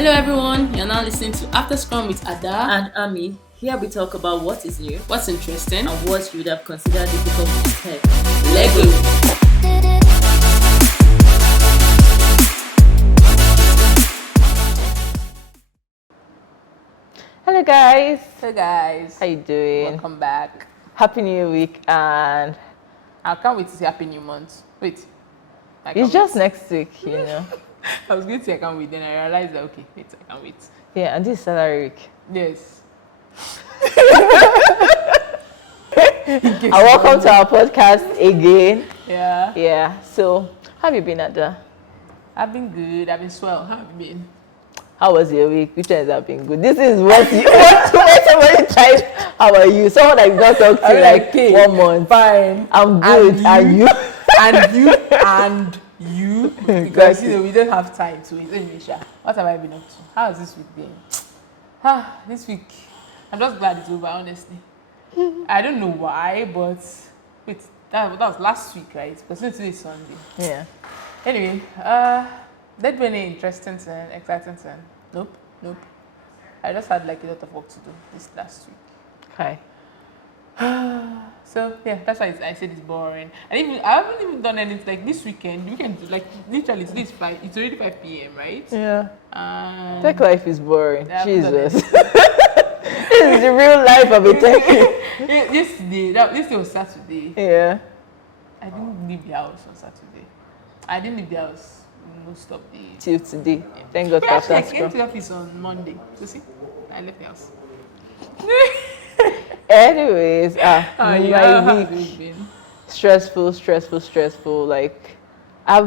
Hello everyone, you're now listening to After Scrum with Ada And Ami. Here we talk about what is new What's interesting? and what you would have considered difficult in tech. Lego. Hello guys, Hey guys, how you doing? welcome back. Happy New Week, and I can't wait to say Happy New Month. Wait, it's just next week, you know. I was going to say I can't wait, then I realized that okay, wait, I can't wait. Yeah, and this is salary week. Yes. And welcome to our podcast again. Yeah. Yeah, so how have you been at the? I've been good. I've been swell. How have you been? How was your week? Which ones have been good? This is what you when somebody tries. How are you? Someone that you've not talked to like 1 month. Fine. I'm good. And you? And you and you. Because you know we don't have time to wait. Misha, what have I been up to? How has this week been? This week, I'm just glad it's over. Honestly, I don't know why, but wait, that was last week, right? Because today is Sunday. Yeah. Anyway, that been an interesting thing, exciting thing. Nope. I just had like a lot of work to do this last week. Okay. So yeah, that's why I said it's boring. And even I haven't even done anything like this weekend. Like literally today is 5. It's already 5 p.m. right? Yeah. Um, Tech life is boring. I haven't done Jesus. This is the real life of a techie. Yesterday was Saturday. Yeah. I didn't leave the house on Saturday. I didn't leave the house most of the. Till today. Thank God for Actually, I after came school. to the office on Monday. So see, I left the house. Anyways, Yeah, my how week have you been? stressful. Like I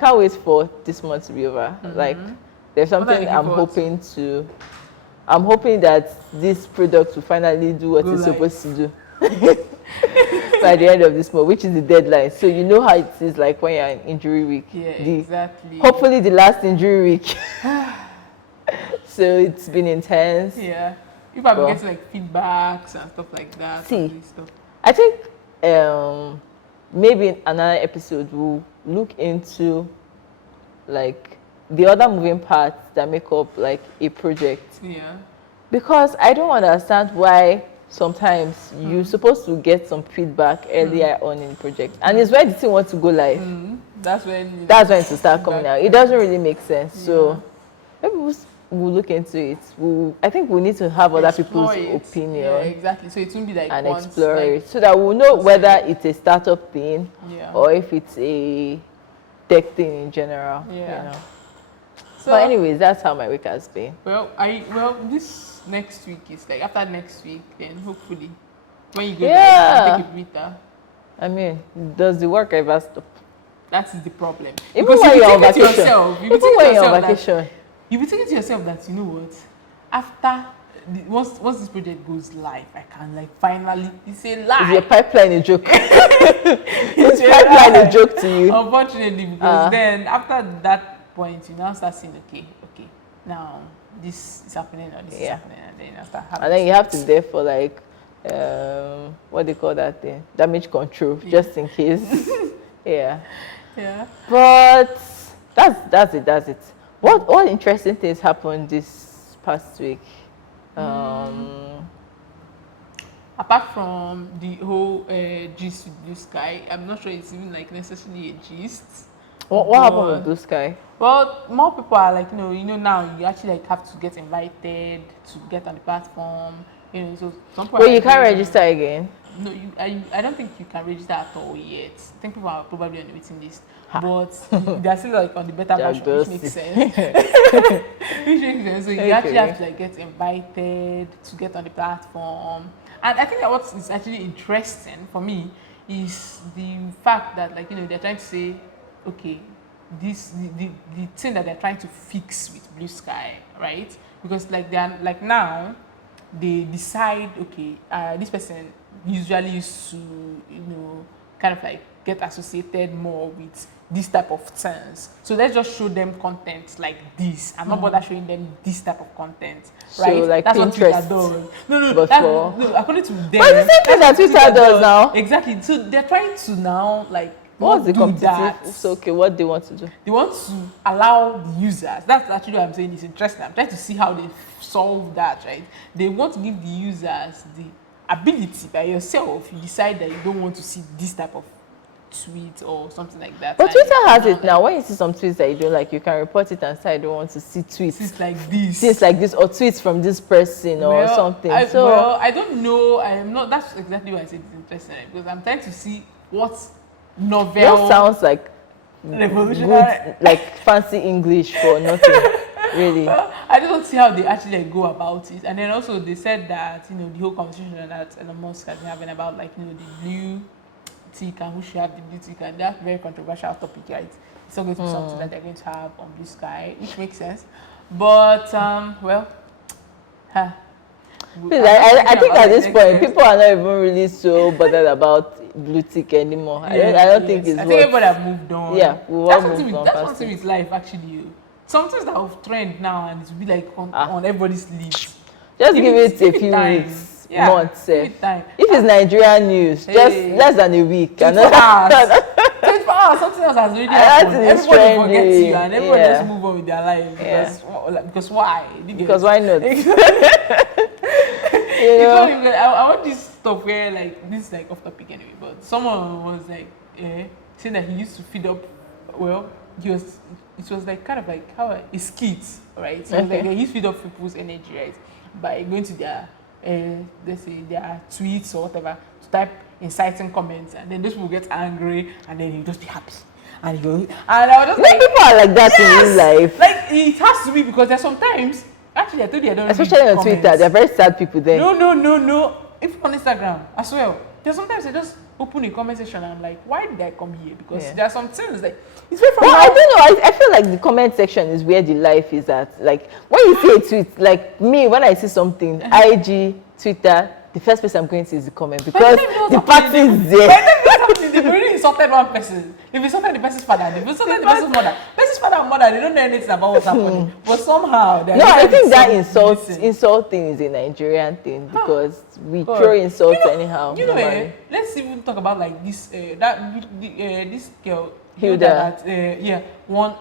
can't wait for this month to be over. Like there's What are something you I'm looking forward to? hoping that this product will finally do what Go it's live. supposed to do by the end of this month, which is the deadline. So you know how it is like when you're in injury week. Yeah, exactly. Hopefully the last injury week. So it's been intense. Yeah. If I'm Well, getting like feedbacks and stuff like that. See. all this stuff. I think maybe in another episode we'll look into like the other moving parts that make up like a project, Yeah. because I don't understand why sometimes you're supposed to get some feedback earlier on in the project, and it's when the thing wants to go live, That's when. that's when it will start coming out. Feedback. It doesn't really make sense. So maybe we'll look into it. I think we need to have other Explore people's it. opinion Yeah, exactly. So it won't be like and once, explore like, it so that we'll know whether it's a startup thing Yeah. or if it's a tech thing in general. Yeah. You know. So, But anyways, that's how my week has been. well, this next week is like after next week, then hopefully when you go Yeah. there, you can take a breather. I mean, does the work ever stop? That is the problem. Even Because when if you you're on take it to vacation. yourself, Even when you're on vacation. You'll be thinking to yourself that, you know what, after, once this project goes live, I can like finally, it's a Is your lie. pipeline a joke? Is pipeline a joke to you? Unfortunately, because then after that point, you now start saying, okay, now this is happening or this is Yeah. happening, and then you start And having then you have to there for like, what they call that thing? Damage control, just in case. Yeah. yeah. But that's it. What interesting things happened this past week? Apart from the whole gist with Blue Sky, I'm not sure it's even like necessarily a gist. What happened with Blue Sky? Well, more people are like, now you actually like have to get invited to get on the platform. So some people. Well, are you like, can't register again. No, I don't think you can register at all yet. I think people are probably on the waiting list, but they're still like on the beta version, which makes sense. Which makes sense. So you actually have to like get invited to get on the platform. And I think that what is actually interesting for me is the fact that they're trying to say, okay, the thing that they're trying to fix with Blue Sky, right? Because they're like now they decide, okay, this person usually used to, kind of like get associated more with this type of things. So let's just show them content like this. I'm not bother showing them this type of content, right? So like that's Pinterest, what Twitter does. No, but no, according to them. But it's the same thing that Twitter does now. Exactly. So they're trying to now like What's the do competitive? that. So, okay, what they want to do? They want to allow the users. That's actually what I'm saying. It's interesting. I'm trying to see how they solve that, right? They want to give the users the ability by yourself. You decide that you don't want to see this type of tweet or something like that. But And Twitter has now, it now. When you see some tweets that you don't like, you can report it and say, I don't want to see tweets. It's like this. Things like this, or tweets from this person or something. I don't know. I am not. That's exactly why I said it's interesting, right? Because I'm trying to see what novel. That sounds like revolutionary, good, like fancy English for nothing, really. I just want to see how they actually like, go about it. And then also they said that, you know, the whole conversation that Elon Musk has been having about, like, you know, the blue tick and who should have the blue tick, and that's very controversial topic, right? It's not going to be something that they're going to have on Blue Sky, which makes sense. But well, I think at this point, people are not even really so bothered about blue tick anymore. I don't think it's. I think everybody have moved on. Yeah, we've all moved on. That's one thing with life, actually. Some things that have trend now and it will be like on everybody's lips. Just give it a few weeks. Yeah, months. give it time. If it's Nigerian news, just less than a week. 24 hours. 24 hours, something else has already happened. Everybody forgets you and everybody just move on with their life. Because why? Because why not? I want this stuff where, like, this is like off topic anyway, but someone was like saying that he used to feed up, well, it was like kind of like how a skit, right? So like he used to feed up people's energy, right? By going to their let's say their tweets or whatever, to type inciting comments, and then those people get angry, and then he'll just be happy. And I was just like, people are like that in real life. Like, it has to be, because there's sometimes, actually I told you I don't especially on comments. Twitter, they're very sad people there. No. If on Instagram as well, there's sometimes I just open a comment section and I'm like, why did I come here? Because there are some things like it's very well, I don't know. I feel like the comment section is where the life is at. Like when you see a tweet, like me, when I see something, IG, Twitter, the first place I'm going to is the comment, because the party is there. They've already insulted one person. They've insulted the person's father. They've insulted the person's mother. Person's father and mother, they don't know anything about what's happening. But somehow, I think that insult thing is a Nigerian thing, because we throw insults anyhow. Let's even talk about like this this girl Hilda. One.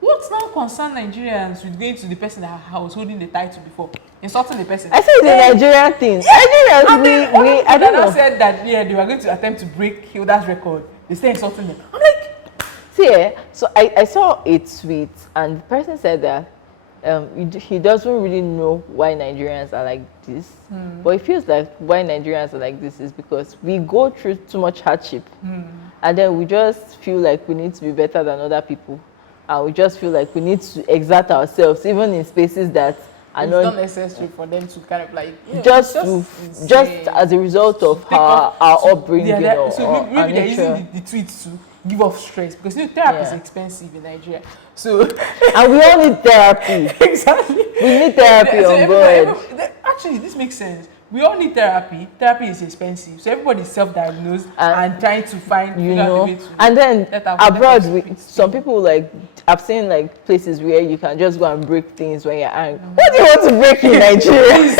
What's now concern Nigerians with going to the person that was holding the title before, insulting the person? I say it's a Nigerian thing. Nigerians, I don't know. Said that they were going to attempt to break Hilda's record. They stay insulting them. I'm like, see, so I saw a tweet, and the person said that he doesn't really know why Nigerians are like this, but he feels like why Nigerians are like this is because we go through too much hardship, and then we just feel like we need to be better than other people. And we just feel like we need to exert ourselves, even in spaces that are not necessary for them to kind of like just as a result of our upbringing. So maybe they're using the tweets to give off stress, because therapy is expensive in Nigeria. So and we all need therapy. Exactly. We need therapy on board. Actually, this makes sense. We all need therapy. Therapy is expensive, so everybody's self-diagnosed and trying to find a way to. And then abroad, some people like I've seen like places where you can just go and break things when you're angry. What do you want to break in Nigeria?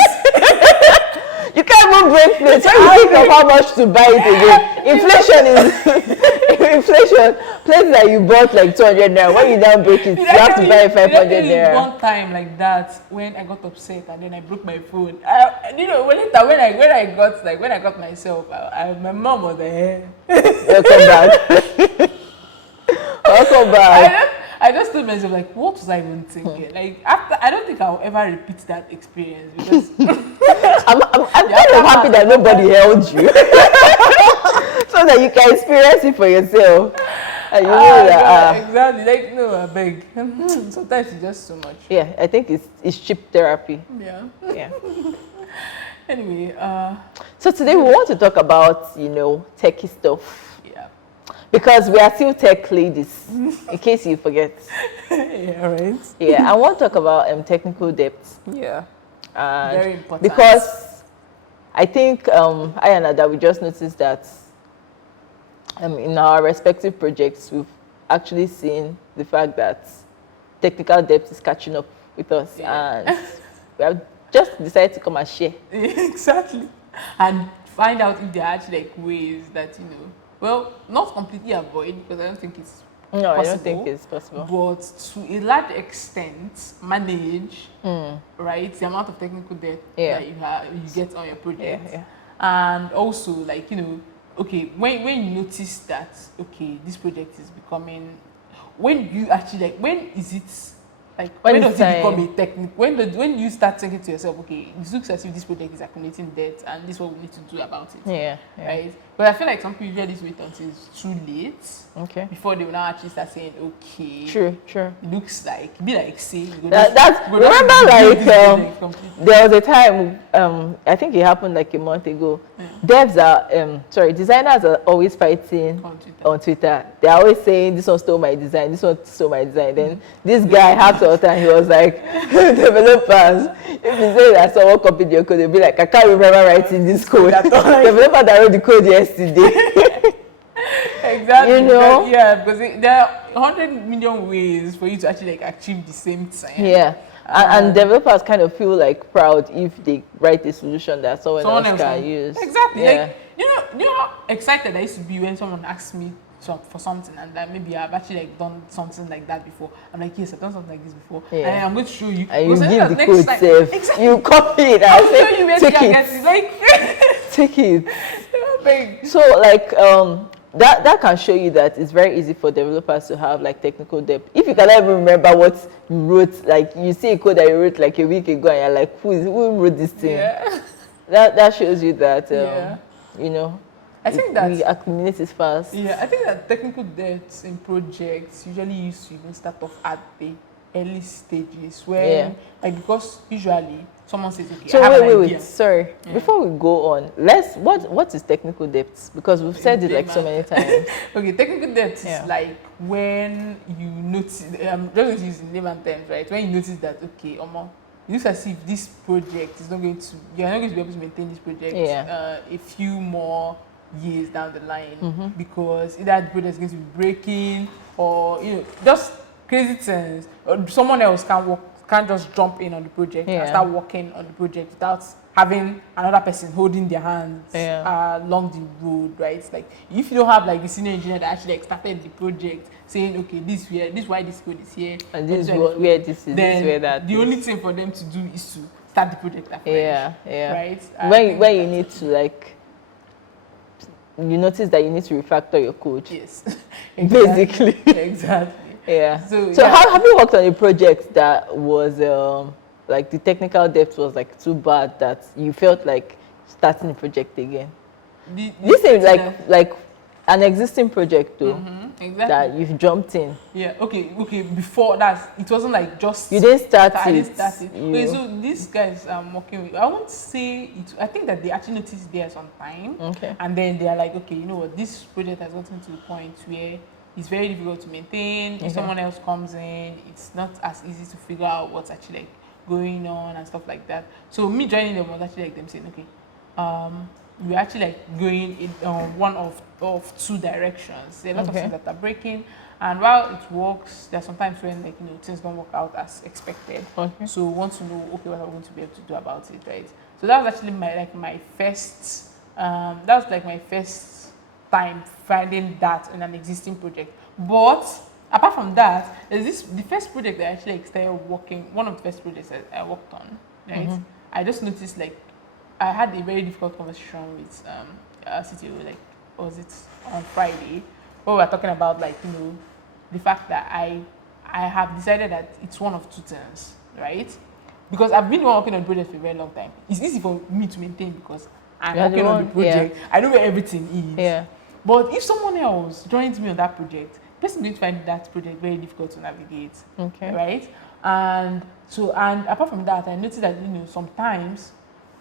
You can't even break things. When you think of how much to buy it again, inflation. Places that you bought like 200 naira, when you now break it, you have to buy 500 naira. One time like that, when I got upset and then I broke my phone. When I got myself, my mom was there. Welcome back. Welcome back. I just told myself, like, what was I even thinking? Like, after, I don't think I'll ever repeat that experience, because I'm kind of happy that nobody held you, so that you can experience it for yourself. And you know that exactly. Like, no, I beg. Sometimes it's just too much. Yeah, I think it's cheap therapy. Yeah. Anyway, so today we want to talk about techie stuff. Because we are still tech ladies, in case you forget. Yeah, right. Yeah, I want to talk about technical debt. Yeah. And very important. Because I think I and Ada, we just noticed that in our respective projects, we've actually seen the fact that technical debt is catching up with us. Yeah. And we have just decided to come and share. Exactly. And find out if there are actually like ways that, Well, not completely avoid, because I don't think it's No, I don't possible, think it's possible. but to a large extent, manage, right, the amount of technical debt Yeah. that you get on your project. Yeah. And also, like, okay, when you notice that, okay, this project is becoming, when you actually, like, when is it, like, when does it become a technique? When you start thinking to yourself, okay, it looks as if this project is accumulating debt and this is what we need to do about it. Yeah. Right? But I feel like some people usually wait until it's too late Okay. before they will now actually start saying, okay, True. it looks like, be like, say, That's remember, like, there was a time, I think it happened like a month ago. Devs are designers are always fighting on Twitter. They're always saying, this one stole my design, this one stole my design. Then this guy after all time, he was like, developers, if you say that someone copied your code, they'll be like, I can't remember writing this code. Developer that wrote the code yesterday. Exactly. You know? Because there are 100 million ways for you to actually, like, achieve the same thing. Yeah. And developers kind of feel like proud if they write a solution that someone else can use. Exactly. Yeah. Like, you know how excited I used to be when someone asked me for something, and that maybe I've actually, like, done something like that before. I'm like, yes, I've done something like this before. Yeah. And I'm going to show you. And you Because give the next code time- safe. Exactly. You copy it I'll and show you where say, to take get it. it. Like, Take it. like, So, like, that can show you that it's very easy for developers to have, like, technical debt. If you cannot even remember what you wrote, like, you see a code that you wrote like a week ago and you're like, who wrote this thing? yeah. That shows you that, Yeah. you know, I think that we accumulate it fast. Yeah, I think that technical debts in projects usually used to even start off at the early stages when, like, because usually someone says, okay, So I have an idea. wait, sorry. Yeah. Before we go on, what is technical debt? Because we've said it like so many times. Okay, technical debt Yeah. is like when you notice, I'm just going to use in layman terms, right? When you notice that, okay, it looks as if this project is not going to, you're not going to be able to maintain this project a few more years down the line because either the project is going to be breaking or, just crazy things. Or someone else can't just jump in on the project and start working on the project without having another person holding their hands along the road, right? It's like if you don't have, like, the senior engineer that actually, like, started the project saying, okay, this is why this code is here, And this is where this is, then this is where that the is. only thing for them to do is to start the project afresh. Right? When you need to, like, you notice that you need to refactor your code. Yes. Basically. Exactly. Yeah. So how have you worked on a project that was like the technical debt was, like, too bad that you felt like starting the project again? This is like an existing project though. Exactly. That you've jumped in. Yeah. Okay. Before that, it wasn't like just. You didn't start I it. didn't start it. Okay, so these guys I'm working with, I won't say it. I think that they actually noticed there some time. Okay. And then they are like, okay, you know what? This project has gotten to the point where it's very difficult to maintain. If someone else comes in, it's not as easy to figure out what's actually, like, going on and stuff like that. So me joining them was actually like them saying, okay, we're actually, like, going in one of two directions. There are a lot of things that are breaking, and while it works, there are sometimes when, like, things don't work out as expected. Okay. So we want to know, okay, what are we going to be able to do about it, right? So that was actually my first time finding that in an existing project. But apart from that, there's the first project that I actually, like, started working. One of the first projects I worked on, right? I just noticed, like, I had a very difficult conversation with CTO, like, was it on Friday, where we were talking about, like, the fact that I have decided that it's one of two things, right? Because I've been working on projects for a very long time. It's easy for me to maintain because I'm working on the project. I know where everything is. Yeah. But if someone else joins me on that project, the person is going to find that project very difficult to navigate. Okay. Right? And apart from that, I noticed that, sometimes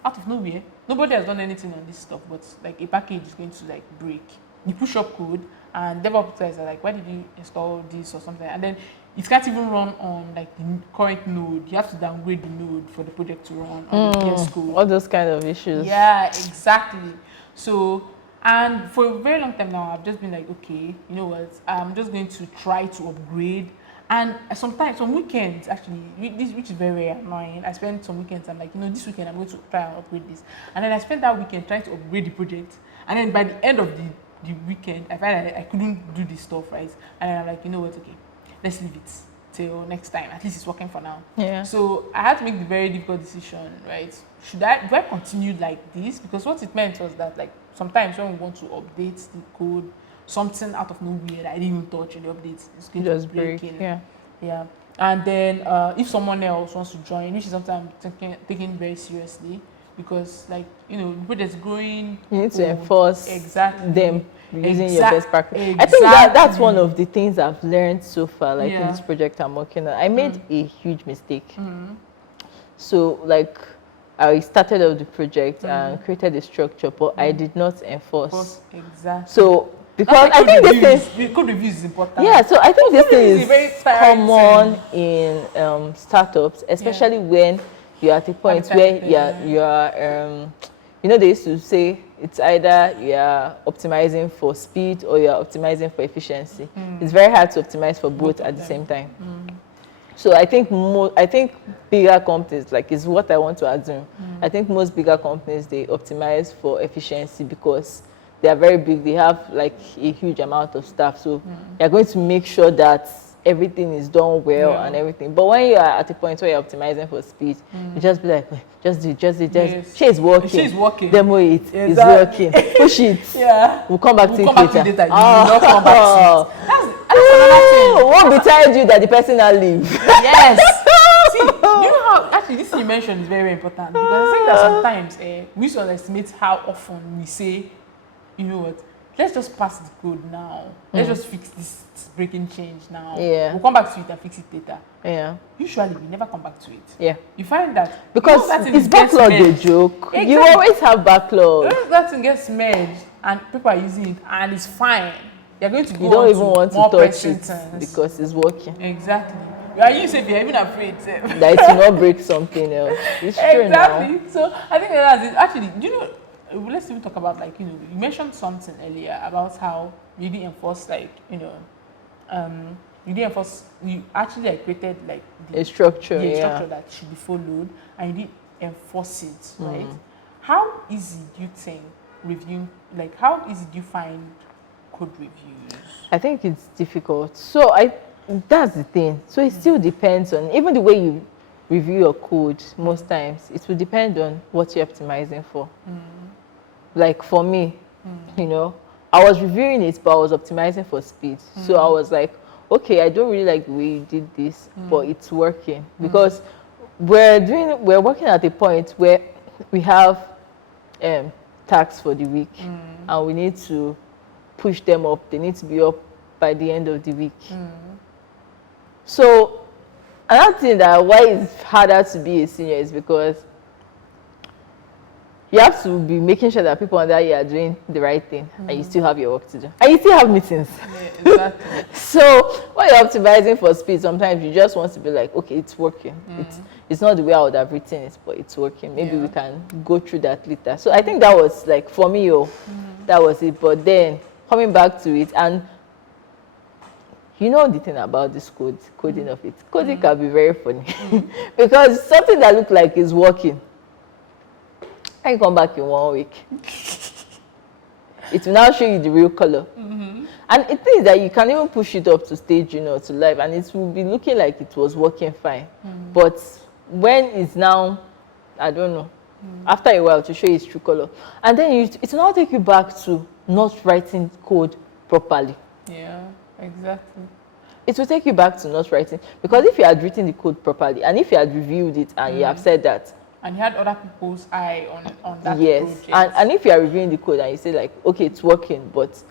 out of nowhere, nobody has done anything on this stuff, but, like, a package is going to, like, break. You push up code, and DevOps guys are like, why did you install this or something? And then it can't even run on, like, the current node. You have to downgrade the node for the project to run on the PS code. All those kind of issues. Yeah, exactly. So, and for a very long time now, I've just been like, okay, you know what? I'm just going to try to upgrade. And sometimes, some weekends, actually, which is very, very annoying, I spend some weekends, I'm like, this weekend I'm going to try and upgrade this. And then I spend that weekend trying to upgrade the project. And then by the end of the the weekend, I find that I couldn't do this stuff, right? And I'm like, you know what, okay, let's leave it till next time. At least it's working for now. Yeah. So I had to make the very difficult decision, right? Do I continue like this? Because what it meant was that, like, sometimes when we want to update the code, something out of nowhere that I didn't even touch in the updates is going to break in. Yeah. Yeah. And then if someone else wants to join, which is something I'm taking very seriously, because, like, you know, the project's growing. You need to enforce them using your best practice. Exactly. I think that's one of the things I've learned so far, like in this project I'm working on. I made a huge mistake. So, like, I started off the project and created a structure, but I did not enforce. Exactly. So, because I think this thing, code reviews is important. yeah, so I think this thing is very common in startups, especially when you're at a point where you're you know, they used to say it's either you're optimizing for speed or you're optimizing for efficiency. It's very hard to optimize for both at the same time. So I think bigger companies, like, is what I want to assume. I think most bigger companies, they optimize for efficiency because they are very big. They have, like, a huge amount of staff. So they're going to make sure that everything is done well and everything. But when you are at a point where you're optimizing for speed, you just be like, just do it. Yes. She's working. She's working. Demo it. It's working. Push it. Yeah. We'll come back to it later. You will not come back to it. That's another thing. Won't be telling you that the person now leave. Yes. See, you know how, actually, this thing you mentioned is very, very important, because I think that sometimes we used to underestimate how often we say, you know what, let's just pass the code now. Let's just fix this breaking change now. Yeah. We'll come back to it and fix it later. Yeah. Usually, we never come back to it. Yeah. You find that because it's backlog a joke. Exactly. You always have backlog. That thing gets merged and people are using it and it's fine. They're going to go you don't on even to want to more touch it things. because it's working. Exactly. Are you safe? You're even afraid. That it will not break something else. It's true now. Exactly. So I think that's it. Actually, you know, let's even talk about, like, you know, you mentioned something earlier about how you didn't enforce, like, you know, you didn't enforce, you actually, like, created, like, a structure, structure that should be followed, and you didn't enforce it, right? How easy do you think reviewing, like, how easy do you find code reviews? I think it's difficult. So that's the thing. So it still depends on, even the way you review your code, most times, it will depend on what you're optimizing for. Like, for me, you know, I was reviewing it, but I was optimizing for speed. So I was like, okay, I don't really like the way you did this, but it's working. Because we're working at a point where we have tasks for the week, and we need to push them up. They need to be up by the end of the week. So another thing that why it's harder to be a senior is because you have to be making sure that people under you are doing the right thing, and you still have your work to do, and you still have meetings. Yeah, exactly. So when you're optimizing for speed, sometimes you just want to be like, okay, it's working. It's not the way I would have written it, but it's working. Maybe we can go through that later. So I think that was, like, for me, that was it. But then coming back to it, and you know the thing about this coding of it, coding can be very funny because something that looks like is working, I come back in 1 week. It will now show you the real color. And it is that you can even push it up to stage, you know, to live, and it will be looking like it was working fine. But when it's now, I don't know, after a while to show you its true color, and then it will now take you back to not writing code properly. Yeah, exactly. It will take you back to not writing, because if you had written the code properly and if you had reviewed it and you have said that, and you had other people's eye on that yes, project. and if you are reviewing the code and you say, like, okay, it's working, but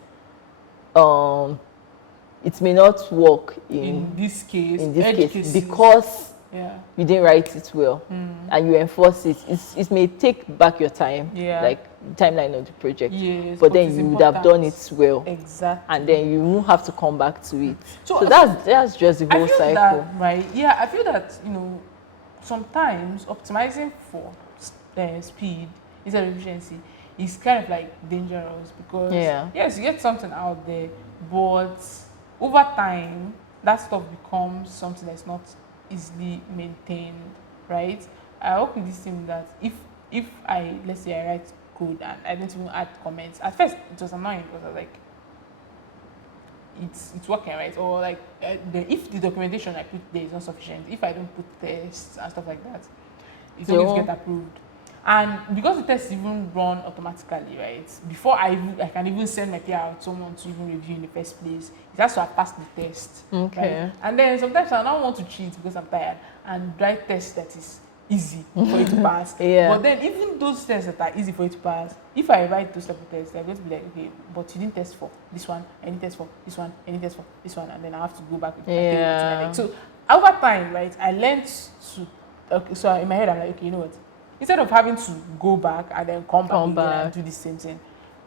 it may not work in this case, cases because you didn't write it well, and you enforce it. It may take back your time, like the timeline of the project, but then you would have done it well, exactly, and then you won't have to come back to it. So that's just the whole cycle. That, right? Yeah, I feel that, you know, sometimes optimizing for speed instead of efficiency is kind of, like, dangerous, because yes, you get something out there, but over time that stuff becomes something that's not easily maintained, right? I work with this thing that if let's say I write code and I didn't even add comments. At first, it was annoying because I was like, it's working, right? Or like, if the documentation I put there is not sufficient, if I don't put tests and stuff like that, it's always get approved. And because the tests even run automatically, right? Before I can even send my PR out to someone to even review in the first place, it has to have passed the test. Okay. Right? And then sometimes I don't want to cheat because I'm tired and write tests that is easy for you to pass. Yeah. But then even those tests that are easy for you to pass, if I write those type of tests, they're going to be like, okay, but you didn't test for this one, I didn't test for this one, I didn't test for this one, and then I have to go back with my thing. So over time, right, I learned to, okay, so in my head I'm like, okay, you know what? Instead of having to go back and then come back and do the same thing,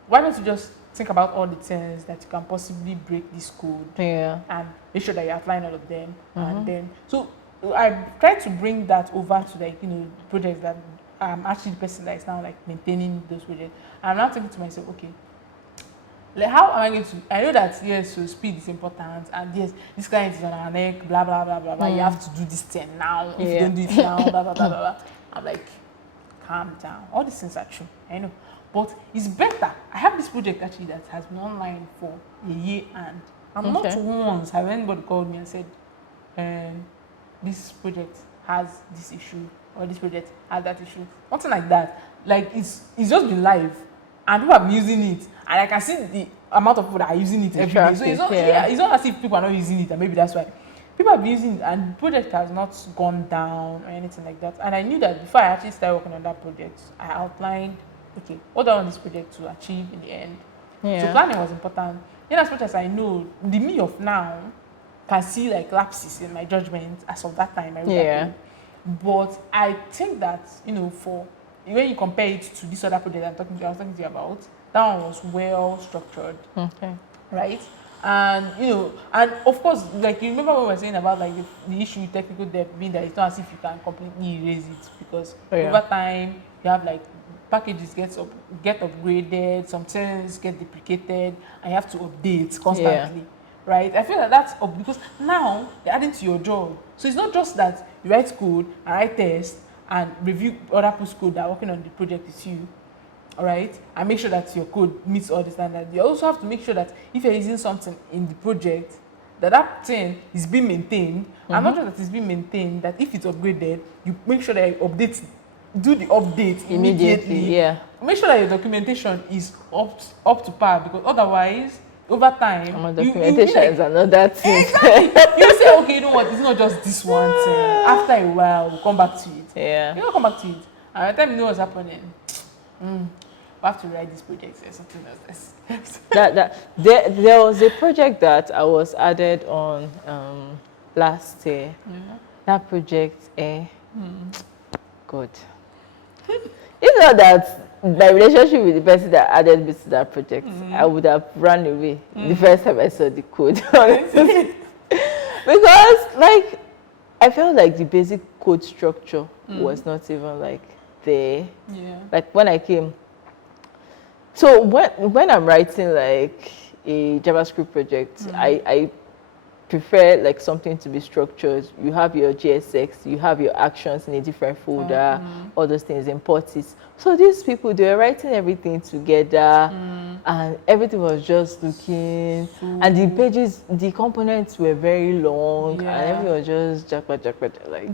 why don't you just think about all the things that you can possibly break this code and make sure that you outline all of them. And then, so I try to bring that over to like, projects that I'm actually the person that is now like maintaining those projects. And I'm now thinking to myself, okay, like how am I going to, I know that yes, so speed is important and yes, this client is on our neck, blah, blah, blah, blah, blah. You have to do this thing now. If you don't do it now, blah, blah, blah, blah, blah. I'm like, calm down. All these things are true, I know. But it's better. I have this project actually that has been online for a year and not once have anybody called me and said, this project has this issue or this project has that issue. Nothing like that. Like it's just been live and people have been using it and I can see the amount of people that are using it every day. So it's not, it's not as if people are not using it and maybe that's why. People have been using it and the project has not gone down or anything like that. And I knew that before I actually started working on that project, I outlined, okay, what do I want this project to achieve in the end? So planning was important. In as much as I know, the me of now can see like lapses in my judgment as of that time. But I think that, for when you compare it to this other project I was talking to you about, that one was well structured. Right? And and of course, like you remember what we were saying about like the issue with technical debt being that it's not as if you can completely erase it because over time you have like packages get upgraded, some things get deprecated, and you have to update constantly. Right? I feel like that's up because now you're adding to your job. So it's not just that you write code and write tests and review other people's code that are working on the project with you. All right, and make sure that your code meets all the standards. You also have to make sure that if you're using something in the project, that thing is being maintained, and not just that it's being maintained, that if it's upgraded, you make sure that you do the update immediately. Make sure that your documentation is up to par because otherwise, over time, documentation is another thing. Exactly. You say, okay, you know what? It's not just this one thing. After a while, we'll come back to it. You'll come back to it, and by the time you know what's happening. I have to write this project or something else. There was a project that I was added on last year. That project, God. It's not that my relationship with the person that added me to that project, I would have run away the first time I saw the code. Because like I felt like the basic code structure was not even like there. Like when I came. So when I'm writing like a JavaScript project, I prefer like something to be structured. You have your JSX, you have your actions in a different folder, all those things, import it. So these people, they were writing everything together and everything was just looking, and the pages, the components were very long and everything was just jackpot, like.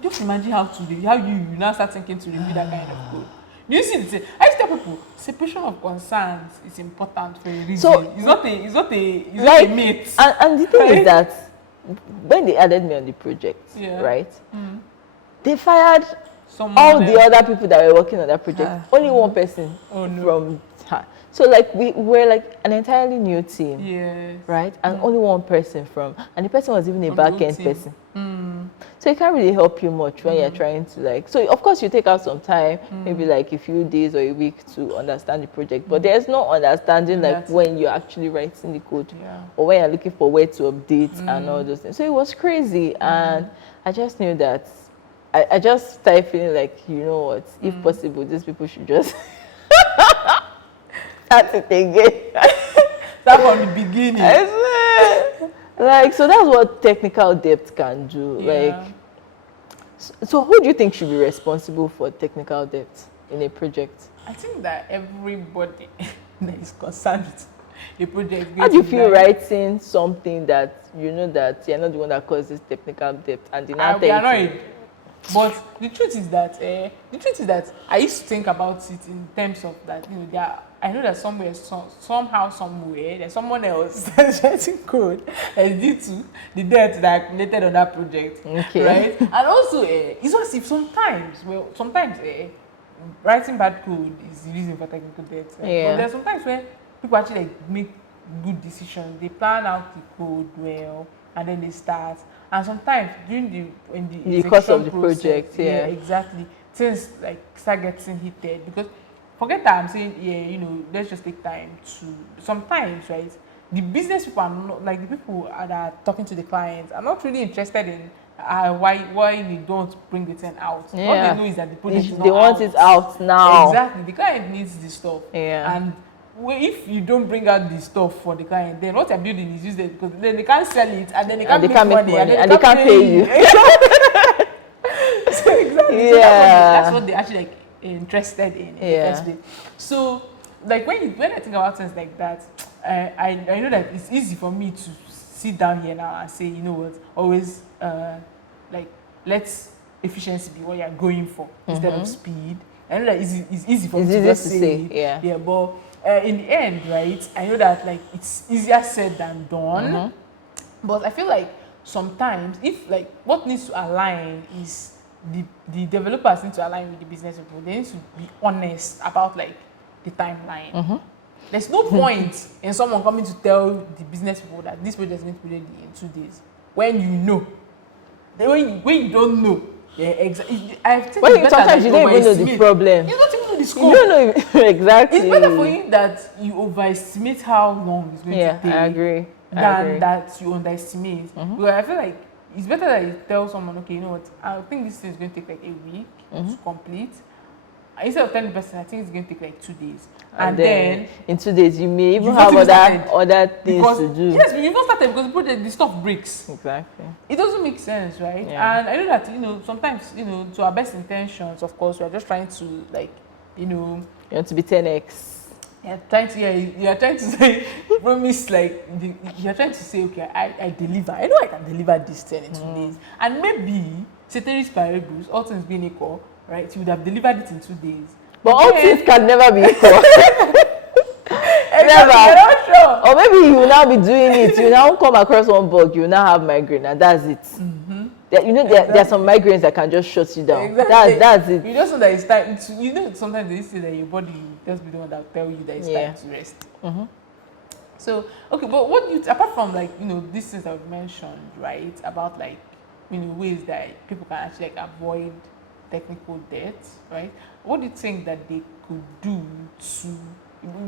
Just imagine how you now start thinking to review that kind of code. You see, I used to tell people separation of concerns is important for a reason. So it's not a mate. And the thing is that when they added me on the project, right? They fired all the other people that were working on that project. Only one person from her. So like we're like an entirely new team, right? And only one person and the person was even a back-end person. So it can't really help you much when you're trying to like, so of course you take out some time, maybe like a few days or a week to understand the project, but there's no understanding like when you're actually writing the code or when you're looking for where to update and all those things. So it was crazy and I just knew that, I just started feeling like, you know what, if possible, these people should just start it again. Start from the beginning. I swear. Like, so that's what technical debt can do. Like, so who do you think should be responsible for technical debt in a project? I think that everybody that is concerned with the project. How do you feel writing something that you know that you're not the one that caused this technical debt and did not I'll be tell you? annoyed. But the truth is that I used to think about it in terms of that, you know, I know that somehow, somewhere, there's someone else that's writing code that is due to the debt that I accumulated on that project. Okay. Right? And also, it's as if sometimes writing bad code is the reason for technical debt. Right? Yeah. But there's sometimes where people actually like make good decisions. They plan out the code well, and then they start. And sometimes during the course of the process, project, yeah, exactly, things like start getting heated because forget that I'm saying, you know, let's just take time to. Sometimes, right, the business people are not like the people that are talking to the clients are not really interested in why you don't bring the thing out. Yeah. What they know is that the project is not they want out. it out now. Exactly, the client needs the stuff. Yeah. And if you don't bring out the stuff for the client, then what you're building is useless because then they can't sell it and then they can't, make money and they can't pay you. So exactly. Yeah. So that's what they're actually like interested in the Yeah. first place. So like when I think about things like that, I know that it's easy for me to sit down here now and say, you know what, always like let's efficiency be what you're going for instead of speed. I know that it's easy for me to just say it. Yeah. But in the end, right, I know that like it's easier said than done. But I feel like sometimes if like what needs to align is the developers need to align with the business people. They need to be honest about like the timeline. There's no point in someone coming to tell the business people that this project is going to be ready in 2 days when you know. When you don't know. Yeah, exactly. I think sometimes you don't even know the problem. You don't even know the scope. You don't know exactly. It's better for you that you overestimate how long it's going to take. I agree. Than that you underestimate. Because I feel like it's better that you tell someone, okay, you know what, I think this thing is going to take like a week to complete. Instead of telling the person, I think it's going to take like 2 days. And then in 2 days, you may even have other things to do. Yes, you've not started because the stuff breaks. Exactly. It doesn't make sense, right? Yeah. And I know that, you know, sometimes, you know, to our best intentions, of course, we're just trying to, like, you know... You want to be 10x. You're trying to say, promise, like, you're trying to say, okay, I deliver. I know I can deliver this 10 in 2 days. And maybe, ceteris paribus, all things being equal, right, you would have delivered it in 2 days. But all things can never be equal. Never. You're not sure. Or maybe you will now be doing it. You now come across one bug, you will now have migraine, and that's it. You know, there are some migraines that can just shut you down. Exactly. That's it. You just know that it's time to, you know, sometimes they say that your body just be the one that will tell you that it's time to rest. So, okay, but what do you, apart from like, you know, these things that we've mentioned, right, about like, you know, ways that people can actually like avoid technical debt, right? What do you think that they could do to,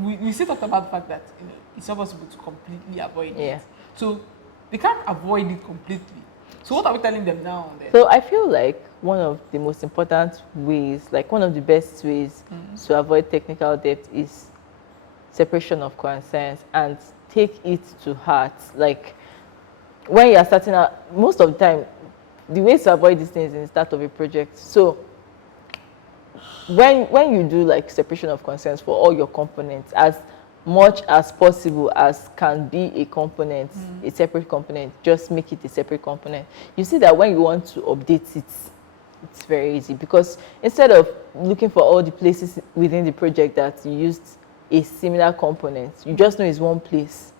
we still talked about the fact that, you know, it's not possible to completely avoid it. So they can't avoid it completely. So what are we telling them now then? So I feel like one of the most important ways, like one of the best ways to avoid technical debt is separation of concerns and take it to heart. Like when you are starting out, most of the time, the ways to avoid these things is in the start of a project. So when you do like separation of concerns for all your components, as much as possible as can be a component, a separate component, just make it a separate component. You see that when you want to update it, it's very easy because instead of looking for all the places within the project that you used a similar component, you just know it's one place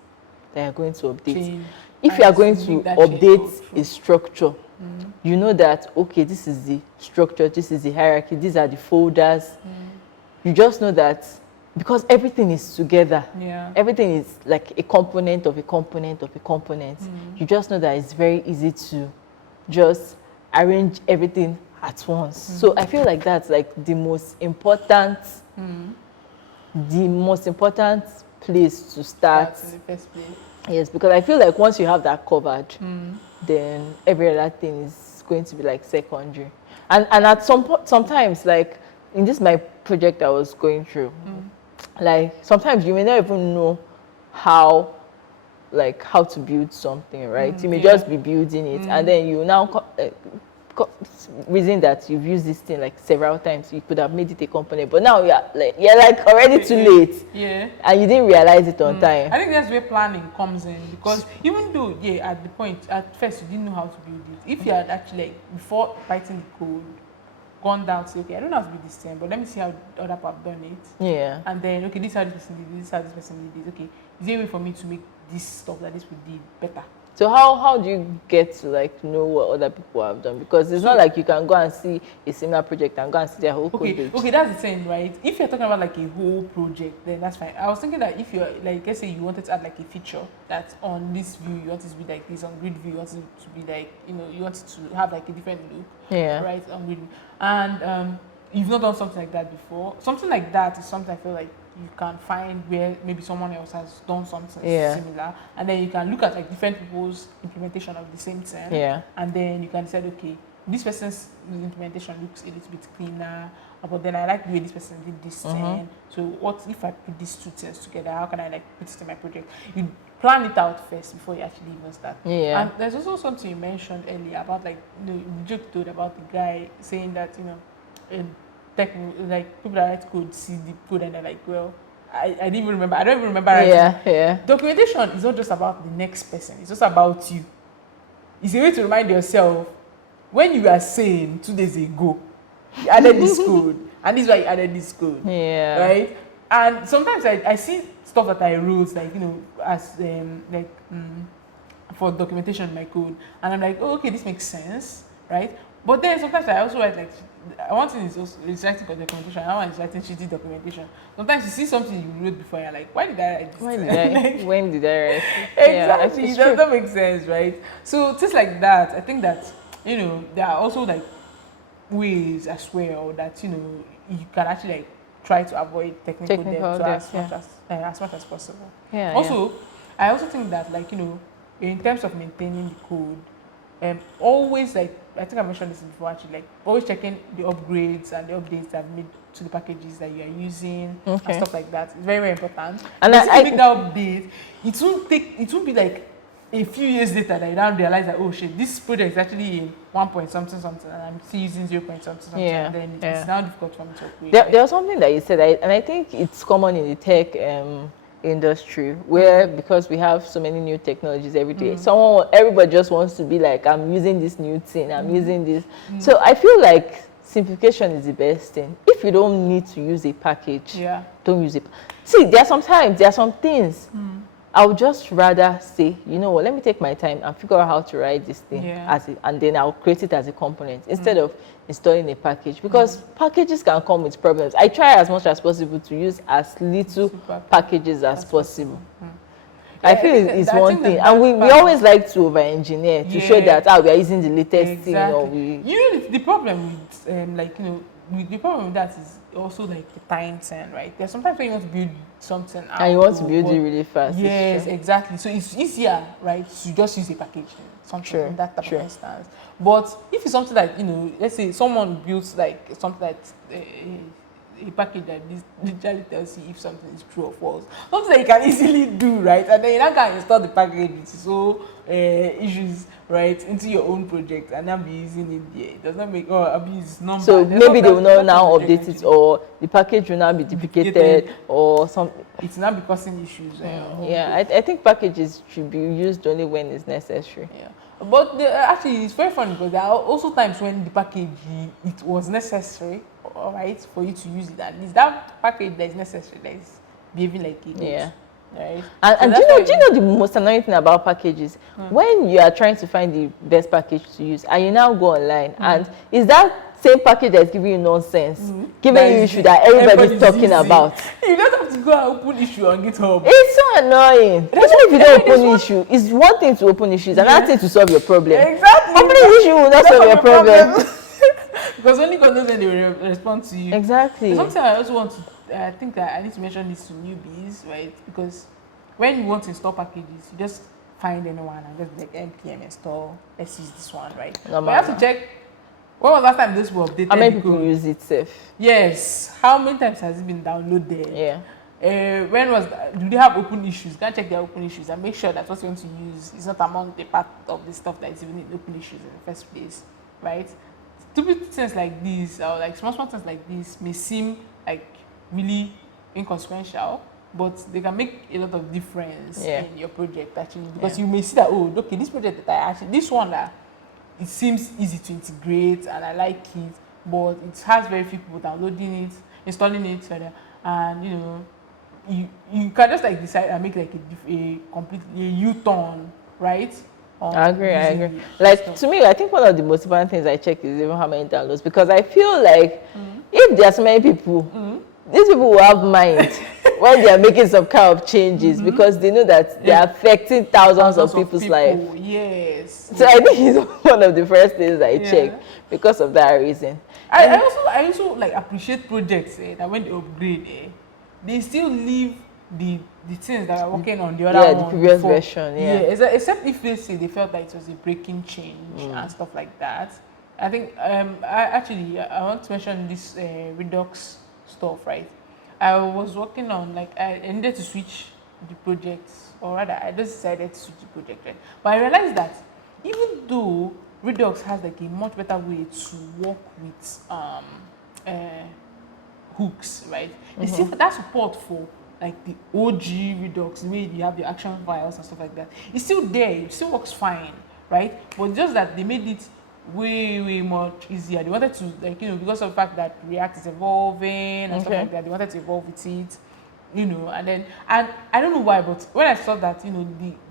that you're going to update. If you are going to update a structure, you know that, okay, this is the structure, this is the hierarchy, these are the folders. You just know that because everything is together, everything is like a component of a component of a component. You just know that it's very easy to just arrange everything at once. So I feel like that's like the most important place to start. That's in the first place. Yes, because I feel like once you have that covered, then every other thing is going to be like secondary. And at sometimes, like in this my project I was going through, like sometimes you may not even know how to build something, right? You may just be building it, and then you now reason that you've used this thing like several times, you could have made it a component, but now you're like already too late. Yeah. And you didn't realize it on time. I think that's where planning comes in, because even though at the point at first you didn't know how to build it, if you had actually like before writing the code gone down to okay, I don't know how to build this thing, but let me see how other people have done it. Yeah. And then okay, this is how this person did this is how this person did this. Okay, is there a way for me to make this stuff that this would do better? So how do you get to like know what other people have done? Because it's not like you can go and see a similar project and go and see their whole code page. Okay, that's the thing, right? If you're talking about like a whole project, then that's fine. I was thinking that if you're like, let's say you wanted to add like a feature that's on this view, you want it to be like this, on grid view, you want it to be like, you want it to have like a different look, right, on grid view. And you've not done something like that before. Something like that is something I feel like you can find where maybe someone else has done something similar, and then you can look at like different people's implementation of the same thing, and then you can decide, okay, this person's implementation looks a little bit cleaner, but then I like the way this person did this thing. So what if I put these two things together? How can I like put it in my project? You plan it out first before you actually even start. And there's also something you mentioned earlier about like you joked about the guy saying that like people that write code see the code and they're like, well, I didn't even remember. I don't even remember writing. Documentation is not just about the next person. It's just about you. It's a way to remind yourself when you are saying 2 days ago you added this code and this is why you added this code. Right? And sometimes I see stuff that I wrote like as for documentation in my code, and I'm like, oh, okay, this makes sense, right? But then sometimes I also write like, one thing is also writing documentation, another one is writing shitty documentation. Sometimes you see something you wrote before, you're like, why did I write this? When did I write it? Exactly, it doesn't make sense, right? So things like that, I think that, there are also like ways as well that, you can actually like try to avoid technical debt as much as possible. Also, I also think that like, in terms of maintaining the code, always like, I think I mentioned this before actually, like always checking the upgrades and the updates that have made to the packages that you are using and stuff like that. It's very, very important. And if you make that update, it won't be like a few years later that you now realize that, oh shit, this project is actually in 1 point something something and I'm still using 0 point something and then it's now difficult for me to upgrade. There was something that you said, and I think it's common in the tech industry where because we have so many new technologies every day, everybody just wants to be like, I'm using this new thing, I'm using this. So I feel like simplification is the best thing. If you don't need to use a package, don't use it. See, there are some things I would just rather say, you know what, let me take my time and figure out how to write this thing and then I'll create it as a component instead of installing a package, because packages can come with problems. I try as much as possible to use as little packages as possible. I feel it's one thing, and we always like to over-engineer to show that we are using the latest thing. Or the problem with the problem with that is also like the time thing, right? There's sometimes when you want to build something out and you want to build it really fast. Yes, exactly. So it's easier, right, to just use a package, something in that type of instance. But if it's something that, let's say someone builds like something that a package that literally tells you if something is true or false, something that you can easily do, right? And then you now can install the package with so issues, right, into your own project and then be using it there. It does not make abuse number. So maybe they will not now update it, or the package will now be duplicated or something. It's now be causing issues. I think packages should be used only when it's necessary. But actually, it's very funny because there are also times when the package, it was necessary, all right, for you to use it. At least that package that is necessary, that is behaving like it. Right? And so do you know the most annoying thing about packages? When you are trying to find the best package to use and you now go online and is that same package that's giving you nonsense, giving you issue that everybody's talking about. You don't have to go and open issue on GitHub. It's so annoying. Even if you don't open issue, it's one thing to open issues, another thing to solve your problem. Exactly. Opening issue will not solve your problem. Because only God knows when they will respond to you. Exactly. Something I also want to, I think that I need to mention this to newbies, right? Because when you want to install packages, you just find anyone and just be like npm install, let's use this one, right? But you have to check, when was the last time this was updated? How many people use it safe? Yes. How many times has it been downloaded? Do they have open issues? Go and check their open issues and make sure that what you want to use is not among the part of the stuff that is even in open issues in the first place, right? stupid things like this, or like small things like this, may seem like really inconsequential, but they can make a lot of difference in your project actually, because you may see that, oh, okay, this project that I actually, this one that it seems easy to integrate and I like it, but it has very few people downloading it, installing it, and you know, you can just like decide and make like a complete U-turn, right? I agree. Like to me, I think one of the most important things I check is even how many downloads, because I feel like if there are so many people, these people will have mind when they are making some kind of changes, because they know that they are affecting thousands of people's life. Yes. So I think it's one of the first things I check because of that reason. I also like appreciate projects that when they upgrade, they still leave the things that are working on the other one, the previous before. version. Except if they say they felt like it was a breaking change and stuff like that. I think I want to mention this Redux stuff, right? I was working on, like, I needed to switch the projects, or rather I just decided to switch the project, right? But I realized that even though Redux has like a much better way to work with hooks, right? It's still that support for like the OG Redux, the way you have the action files and stuff like that. It's still there, it still works fine, right? But just that they made it way much easier. They wanted to, like, you know, because of the fact that React is evolving and stuff like that, they wanted to evolve with it, you know. And I don't know why, but when I saw that, you know,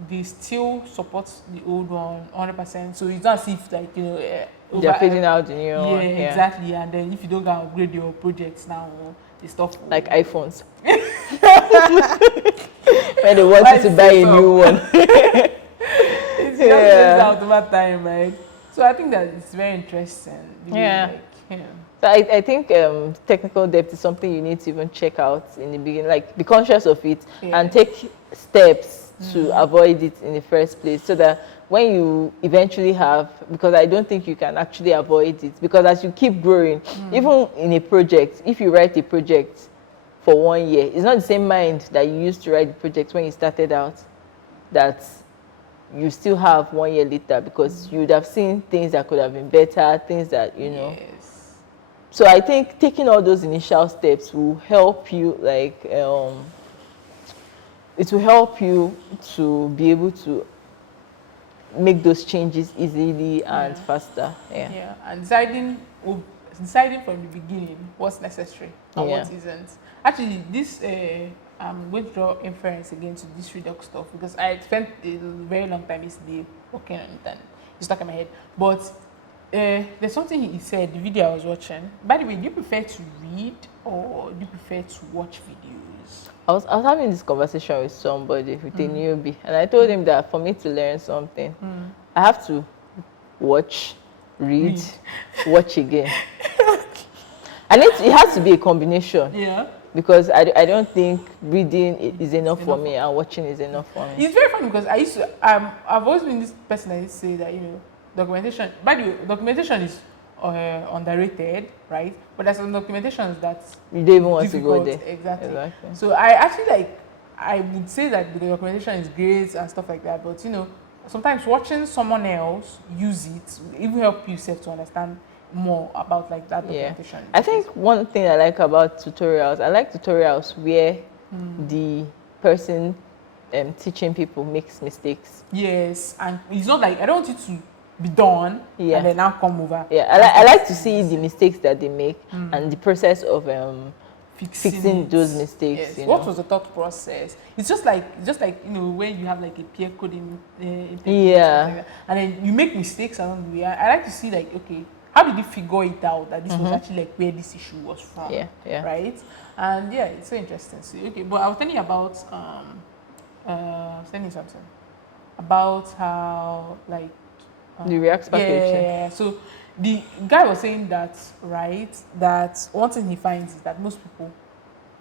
they still support the old one 100%, so it's not as if, like, you know, they're fading out the new one. Yeah, exactly. And then if you don't go upgrade your projects now, the stuff like iPhones. When they want you to buy a new one. It's just out over time, right? So I think that it's very interesting. So I think technical depth is something you need to even check out in the beginning, like be conscious of it and take steps to avoid it in the first place, so that when you eventually have, because I don't think you can actually avoid it, because as you keep growing, even in a project, if you write a project for 1 year, it's not the same mind that you used to write the project when you started out that you still have 1 year later, because you would have seen things that could have been better, things that, you know. Yes. So I think taking all those initial steps will help you, like, it will help you to be able to make those changes easily and faster. And deciding from the beginning what's necessary and what isn't. Actually, this I'm going to draw inference again to this Redux stuff, because I spent a very long time yesterday working on it and it's stuck in my head. But there's something he said, the video I was watching. By the way, do you prefer to read or do you prefer to watch videos? I was having this conversation with somebody, with a newbie, and I told him that for me to learn something, I have to watch, read, watch again. And it has to be a combination. Yeah. Because I don't think reading is enough for me and watching is enough for me. It's very funny because I've always been this person that used to say that, you know, documentation, by the way, documentation is underrated, right? But there's some documentations that you don't even want to go there. Exactly. So I actually I would say that the documentation is great and stuff like that, but you know, sometimes watching someone else use it will even help you to understand more about like that documentation. I think one thing I like about tutorials, I like tutorials where the person teaching people makes mistakes. Yes, and it's not like I don't want you to be done and then now come over. I like to see the mistakes that they make and the process of fixing those mistakes. Yes. You What know? was the thought process? It's just like you know, when you have like a peer coding like and then you make mistakes along the way. I like to see like, okay, how did you figure it out that this was actually like where this issue was from? Right? And it's so interesting. So, okay, but I was telling you about saying something about how like the React package. Yeah. So the guy was saying that, right, that one thing he finds is that most people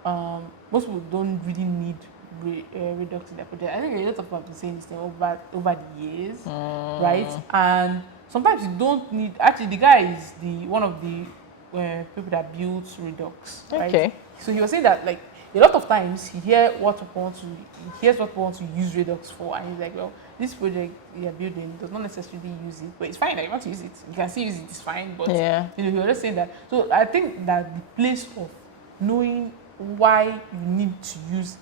don't really need Redux in their project. I think a lot of people have been saying this thing over the years, right? And sometimes you don't need. Actually, the guy is one of the people that builds Redux, right? Okay. So he was saying that like a lot of times he hears what people want to use Redux for, and he's like, well, this project you're building does not necessarily use it, but it's fine that you want to use it. You can still use it, it's fine. But he was just saying that. So I think that the place of knowing why you need to use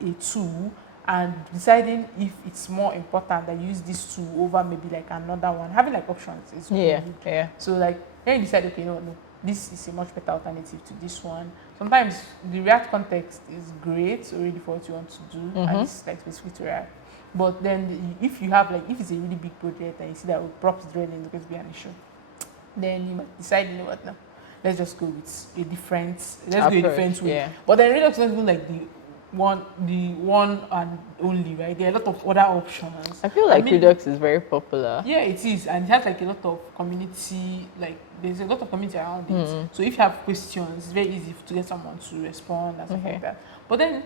a tool and deciding if it's more important that you use this tool over maybe like another one, having like options is really good. So like when you decide, okay, no, this is a much better alternative to this one. Sometimes the React context is great already for what you want to do, and this is like specific to React. But then if you have like, if it's a really big project and you see that props drilling is going to be an issue, then you might decide, you know what, now let's just go with a different way. Yeah. But then Redux is not even like the one and only, right? There are a lot of other options. I feel like Redux is very popular. Yeah, it is, and it has like a lot of community, like there's a lot of community around it. So if you have questions, it's very easy to get someone to respond and stuff like that. But then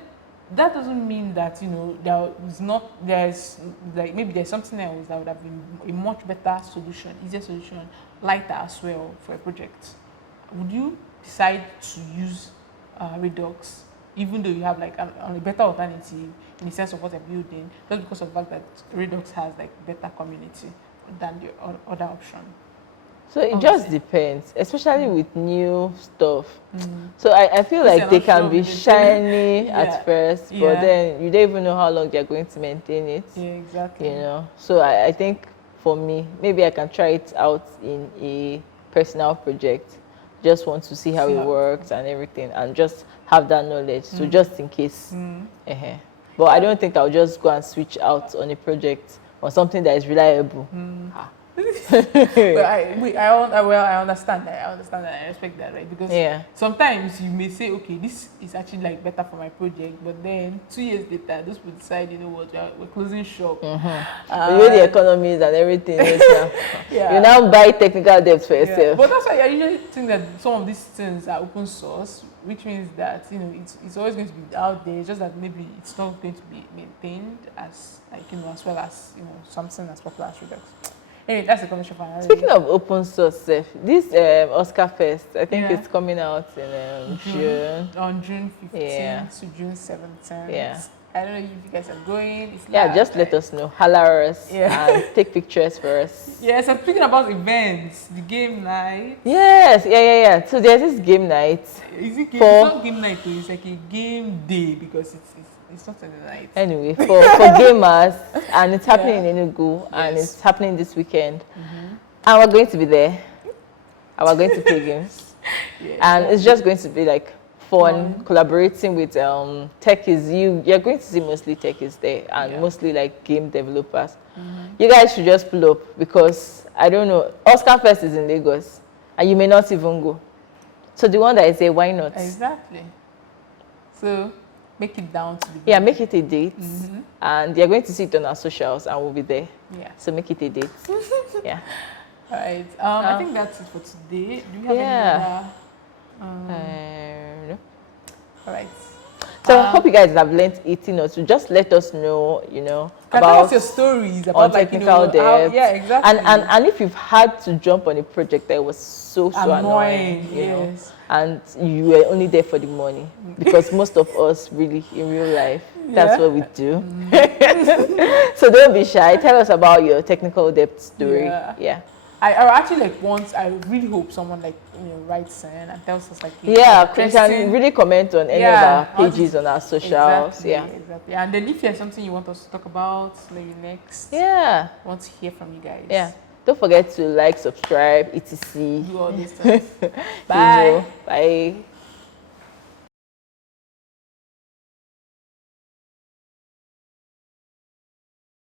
that doesn't mean that, you know, there's like, maybe there's something else that would have been a much better solution, easier solution, lighter as well for a project. Would you decide to use Redux, even though you have like a better alternative in the sense of what you're building, just because of the fact that Redux has like better community than the other option? So it just depends, especially with new stuff. So I feel like they can be shiny at first, but then you don't even know how long they're going to maintain it. Yeah, exactly. You know, so I think for me, maybe I can try it out in a personal project. Just want to see how it works and everything, and just have that knowledge. So just in case. But I don't think I'll just go and switch out on a project or something that is reliable. But I understand that. I understand that. I respect that, right? Because sometimes you may say, okay, this is actually like better for my project, but then 2 years later, those people decide, you know what, we're closing shop. The way the economy is and everything is now. You now buy technical debt for yourself. But that's why I usually think that some of these things are open source, which means that, you know, it's always going to be out there. It's just that maybe it's not going to be maintained as, like, you know, as well as, you know, something as popular as Redux. Anyway, that's a commercial for Speaking of open source, this Oscar Fest, I think it's coming out in June. On June 15th to June 17th. Yeah. I don't know if you guys are going. It's just let us know. Holler us and take pictures for us. Yes, I'm speaking about events, the game night. Yes, So there's this game night. Is it game? It's not game night, it's like a game day because it's not in the night. Anyway, for gamers, and it's happening in Enugu, and it's happening this weekend. And we're going to be there. And we're going to play games. And it's just going to be like fun, collaborating with techies. You're going to see mostly techies there, and mostly like game developers. You guys should just pull up, because I don't know, Oscar Fest is in Lagos, and you may not even go. So the one that I say, why not? Exactly. So make it down to the make it a date, and you're going to see it on our socials, and we'll be there. So make it a date. All right. I think that's it for today. Do you have any other? No. All right. So I hope you guys have learned 18 or so. Just let us know, about tell us your stories about technical debt. Exactly. And if you've had to jump on a project that was so annoying, and you were only there for the money, because most of us really in real life, that's what we do. So don't be shy. Tell us about your technical debt story. I actually I really hope someone writes in and tells us you can really comment on any of our pages on our socials. Exactly. And then if there's something you want us to talk about maybe next, want to hear from you guys. Don't forget to like, subscribe, etc. Do all these things. Bye. Bye.